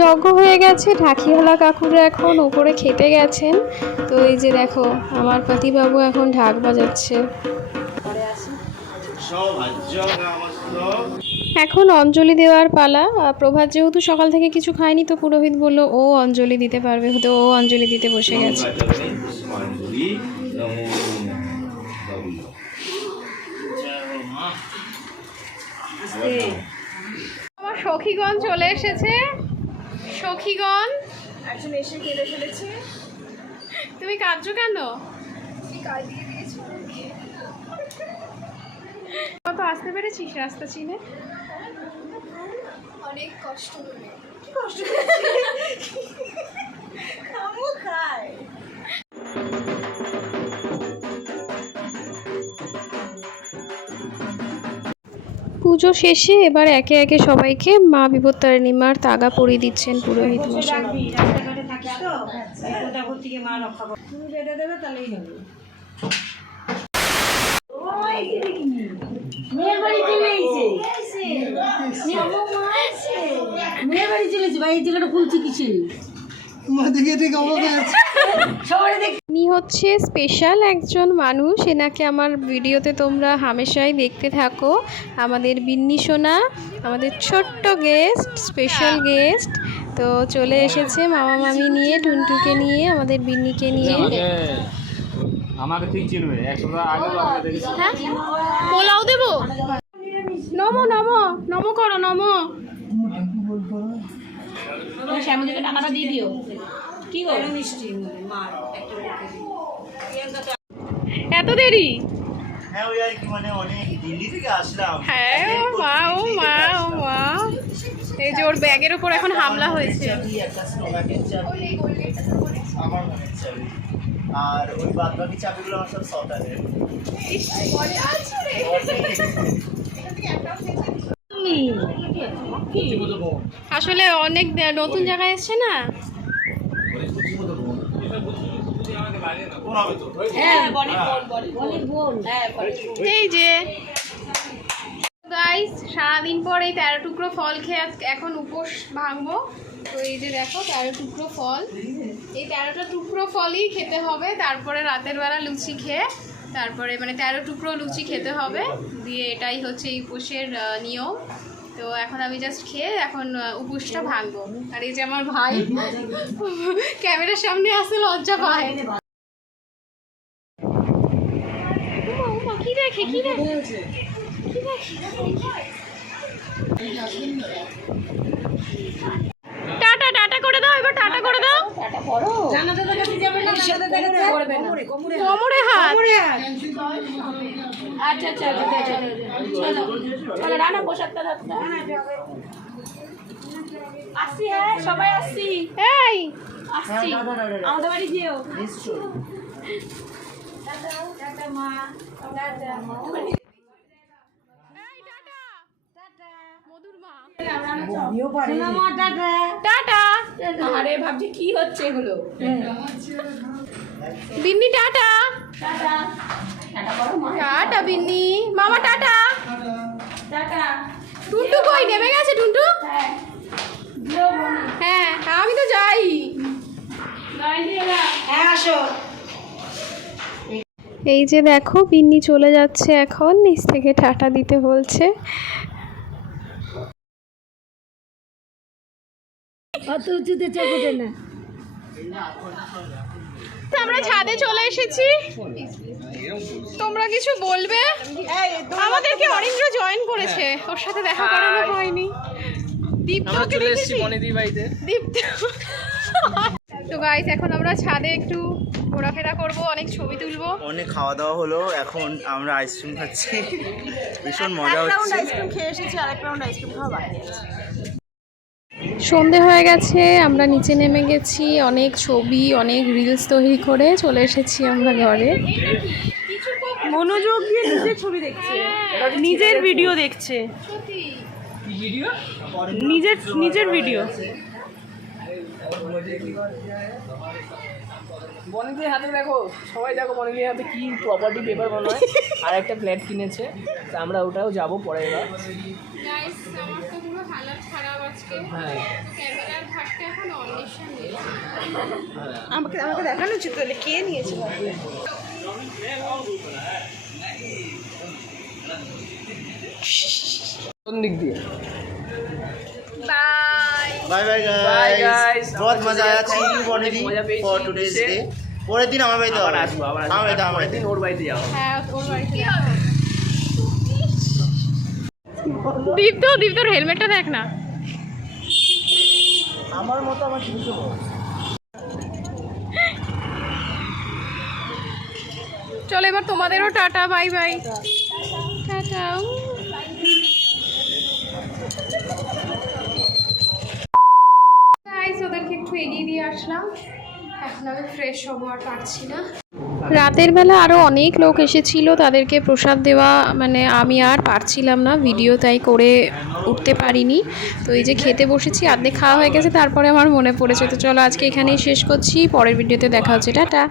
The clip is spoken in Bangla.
যজ্ঞ হয়ে গেছে, ঢাকিওয়ালা কাকুরা এখন উপরে খেতে গেছেন। তো এই যে দেখো আমার পতিবাবু এখন ঢাক বাজাচ্ছে। এখন অঞ্জলি দেওয়ার পালা। প্রভাত যেহেতু সকাল থেকে কিছু খায়নি, তো পুরোহিত বলল ও অঞ্জলি দিতে পারবে, তো ও অঞ্জলি দিতে বসে গেছে। আমার সখীগণ চলে এসেছে। সখীগণ একজন এসে কেঁদে ফেলেছে। তুমি কাঁদছো কেন? কত আসতে পেরেছিস রাস্তা চিনে? অনেক কষ্ট করে। পুজো শেষে এবার একে একে সবাইকে মা বিপত্তারিণী মার তাগা পরিয়ে দিচ্ছেন পুরোহিত মশাই। ইনি হচ্ছে স্পেশাল একজন মানুষ, এনাকে আমার ভিডিওতে তোমরা হামেশাই দেখতে থাকো। আমাদের বিন্নি সোনা, আমাদের ছোট্ট গেস্ট, স্পেশাল গেস্ট। তো চলে এসেছে মামা মামি নিয়ে, টুনটুকে নিয়ে, আমাদের বিন্নিকে নিয়ে। আমাকে ঠিক চিনবে, হ্যাঁ, পোলাও দেবো। নমো নমো নমো করো, নমো। শ্যামলীকে টাকাটা দিয়ে দিও। কি গো মিষ্টি এত দেরি? হ্যাঁ ওই আর কি, মানে অনেক দিল্লি থেকে আসলাম। হ্যাঁ ও মা, ও মা, ও মা। এই যে ওর ব্যাগের উপর এখন হামলা হয়েছে। একটা স্টোমাকের চাবি, আমার মনের চাবি, আর ওই বাদ বাকি চাবিগুলো আমার সব সটারের। আসলে অনেক নতুন জায়গায় এসছে না। এই যে গাইস, সারাদিন পর এই 13 টুকরো ফল খেয়ে এখন উপোস ভাঙবো। তো এই যে দেখো 13 টুকরো ফল, এই 13টা টুকরো ফলই খেতে হবে। তারপরে রাতের বেলা লুচি খেয়ে, তারপরে মানে 13 টুকরো লুচি খেতে হবে, দিয়ে এটাই হচ্ছে এই উপোসের নিয়ম। তো এখন আমি জাস্ট খেয়ে এখন উপোসটা ভাঙবো। আর এই যে আমার ভাই ক্যামেরার সামনে আসতে লজ্জা পায়। কি দেখে কি দেখে কি দেখে? টাটা টাটা করে দাও, এবার টাটা করে দাও। কোমরে হাত। আচ্ছা আচ্ছা চলো রানা পোশাকটা ধরতে আসছি। হ্যাঁ সবাই আসছি, এই আসছি আমাদের বাড়ি যেও। আরে ভাবছি কি হচ্ছে এগুলো। বিন্নি টাটা। টাটা বিন্নি মামা, টাটা। টুনটু কই, নেমে গেছে টুনটু? হ্যাঁ আমি তো যাই। এই যে দেখো বিন্নি চলে যাচ্ছে, এখন নিচ থেকে টাটা দিতে বলছে। অত উঁচুতে চোখ ওঠে না। আমরা ছাদে চলে এসেছি, তোমরা কিছু বলবে? আমাদেরকে অরিন্দ্র জয়েন করেছে, ওর সাথে দেখা করানো হয়নি। দীপ্তকে দেখেছি, দীপ্ত। তো গাইস এখন আমরা ছাদে একটু ঘোরাফেরা করব, অনেক ছবি তুলবো। অনেক খাওয়া দাওয়া হলো, এখন আমরা আইসক্রিম খাচ্ছি, ভীষণ মজা হচ্ছে। আইসক্রিম খেয়ে এসেছি, আরেক রাউন্ড আইসক্রিম খাওয়া বাকি আছে। সন্ধে হয়ে গেছে, আমরা নিচে নেমে গেছি, অনেক ছবি অনেক রিলস তৈরি করে চলে এসেছি আমরা ঘরে। মনোযোগ দিয়ে নিজের ছবি দেখছে, নিজের ভিডিও দেখছে, নিজের ভিডিও। বনিদির হাতে দেখো, সবাই দেখো বনিদির হাতে কি প্রপার্টি পেপার বানায়, আর একটা ফ্ল্যাট কিনেছে, তা আমরা ওটাও যাবো পরের বার। গাইস আমার তো পুরো হালাত খারাপ আজকে। হ্যাঁ ক্যামেরার ভাগটা এখন অন্বেষণ নিয়েছে। আমাকে আমাকে দেখানো উচিত, তাহলে কে নিয়েছে? কোন দিক দিয়ে? Bye. Bye bye Bye guys guys. बहुत আমরা मजा आया, দেখো, थैंक यू बॉनिदी মজা পেয়েছি फॉर टुडेज এসে। डे। পরের দিন আমার বাড়িতে আবার হবে। আসবো, আবার আসবো। আমার বাড়িতে, আমার পরের বাড়িতে। দিন ওর বাড়িতে যাবো। হ্যাঁ ওর বাড়িতে যাবো। দীপ্তর হেলমেটটা দেখ না। আমার মতো আমার কিছু বল। চলো এবার তোমাদেরও tata, bye bye, tata. Guys ওদেরকে একটু এগিয়ে দিয়ে আসলাম, এখন আমি ফ্রেশ হবো, আর পারছি না। রাতের বেলা আরও অনেক লোক এসেছিল, তাদেরকে প্রসাদ দেওয়া মানে আমি আর পারছিলাম না, ভিডিও তাই করে উঠতে পারিনি। তো এই যে খেতে বসেছি, আর্ধেক খাওয়া হয়ে গেছে, তারপরে আমার মনে পড়েছে। তো চলো আজকে এখানেই শেষ করছি, পরের ভিডিওতে দেখা হচ্ছে, টাটা।